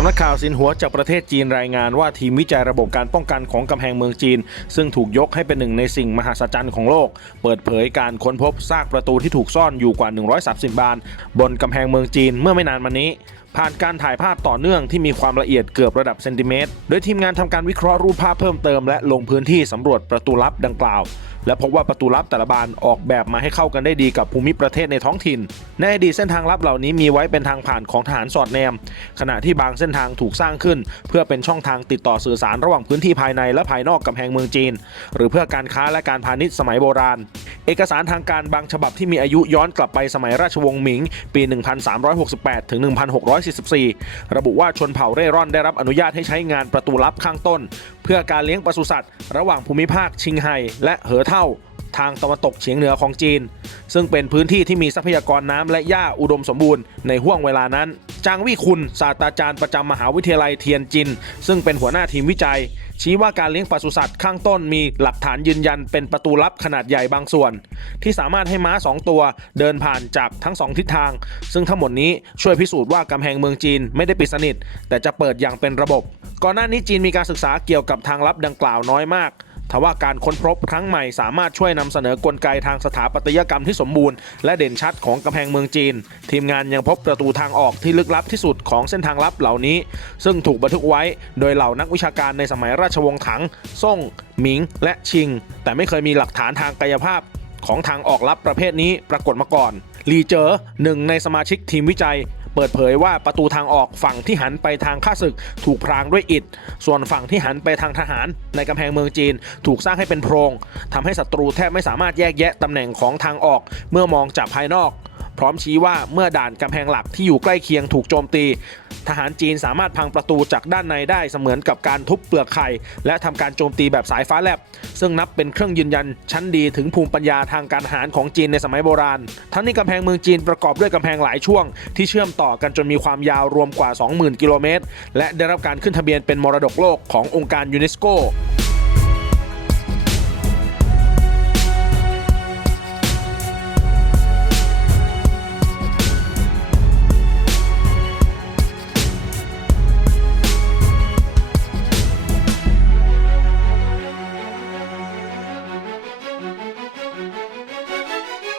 สำนักข่าวสินหัวจากประเทศจีนรายงานว่าทีมวิจัยระบบการป้องกันของกำแพงเมืองจีน ซึ่งถูกยกให้เป็นหนึ่งในสิ่งมหัศจรรย์ของโลก เปิดเผยการค้นพบซากประตูที่ถูกซ่อนอยู่กว่า 130 บาน บนกำแพงเมืองจีนเมื่อไม่นานมานี้ผ่านการถ่ายภาพต่อเนื่องที่มีความละเอียดเกือบระดับเซนติเมตร โดยทีมงานทำการวิเคราะห์รูปภาพเพิ่มเติมและลงพื้นที่สำรวจประตูลับดังกล่าว และพบว่าประตูลับแต่ละบานออกแบบมาให้เข้ากันได้ดีกับภูมิประเทศในท้องถิ่น ในอดีตเส้นทางลับเหล่านี้มีไว้เป็นทางผ่านของทหารสอดแนม ขณะที่บางเส้นทางถูกสร้างขึ้น เพื่อเป็นช่องทางติดต่อสื่อสารระหว่างพื้นที่ภายในและภายนอกกำแพงเมืองจีน หรือเพื่อการค้าและการพาณิชย์สมัยโบราณ เอกสารทางการบางฉบับที่มีอายุย้อนกลับไปสมัยราชวงศ์หมิง ปี 1368 ถึง 1644 ระบุว่าชนเผ่าเร่ร่อนได้รับอนุญาตให้ใช้งานประตูลับข้างต้น เพื่อการเลี้ยงปศุสัตว์ ระหว่างภูมิภาคชิงไห่และเหอเท่าทางตะวันตกเฉียงเหนือของจีน ซึ่งเป็นพื้นที่ที่มีทรัพยากรน้ำและหญ้าอุดมสมบูรณ์ในห่วงเวลานั้น จางวี่คุณศาสตราจารย์ประจำมหาวิทยาลัยเทียนจิน ซึ่งเป็นหัวหน้าทีมวิจัย ชี้ว่าการเลี้ยงปศุสัตว์ข้างต้นมีหลักฐานยืนยันเป็นประตูลับขนาดใหญ่บางส่วน ที่สามารถให้ม้าสองตัวเดินผ่านจากทั้งสองทิศทาง ซึ่งทั้งหมดนี้ช่วยพิสูจน์ว่ากำแพงเมืองจีนไม่ได้ปิดสนิท แต่จะเปิดอย่างเป็นระบบ ก่อนหน้านี้จีนมีการศึกษาเกี่ยวกับทางลับดังกล่าวน้อยมาก ทว่าการค้นพบครั้งใหม่สามารถช่วยนำเสนอกลไกทางสถาปัตยกรรมที่สมบูรณ์และเด่นชัดของกำแพงเมืองจีน ทีมงานยังพบประตูทางออกที่ลึกลับที่สุดของเส้นทางลับเหล่านี้ ซึ่งถูกบันทึกไว้โดยเหล่านักวิชาการในสมัยราชวงศ์ถังซ่ง หมิง และชิง แต่ไม่เคยมีหลักฐานทางกายภาพของทางออกลับประเภทนี้ปรากฏมาก่อนลีเจอหนึ่งในสมาชิกทีมวิจัย เปิดเผยว่าประตูทางออกฝั่งที่หันไปทางข้าศึก ถูกพรางด้วยอิฐ ส่วนฝั่งที่หันไปทางทหาร ในกำแพงเมืองจีน ถูกสร้างให้เป็นโพรงทำให้ศัตรูแทบไม่สามารถแยกแยะตำแหน่งของทางออก เมื่อมองจากภายนอก พร้อมชี้ว่าเมื่อด่านกำแพงหลักที่อยู่ใกล้เคียงถูกโจมตี ทหารจีนสามารถพังประตูจากด้านในได้เสมือนกับการทุบเปลือกไข่ และทำการโจมตีแบบสายฟ้าแลบ ซึ่งนับเป็นเครื่องยืนยันชั้นดีถึงภูมิปัญญาทางการทหารของจีนในสมัยโบราณ ทั้งนี้กำแพงเมืองจีนประกอบด้วยกำแพงหลายช่วง ที่เชื่อมต่อกันจนมีความยาวรวมกว่า 20,000 กิโลเมตร และได้รับการขึ้นทะเบียนเป็นมรดกโลกขององค์การยูเนสโก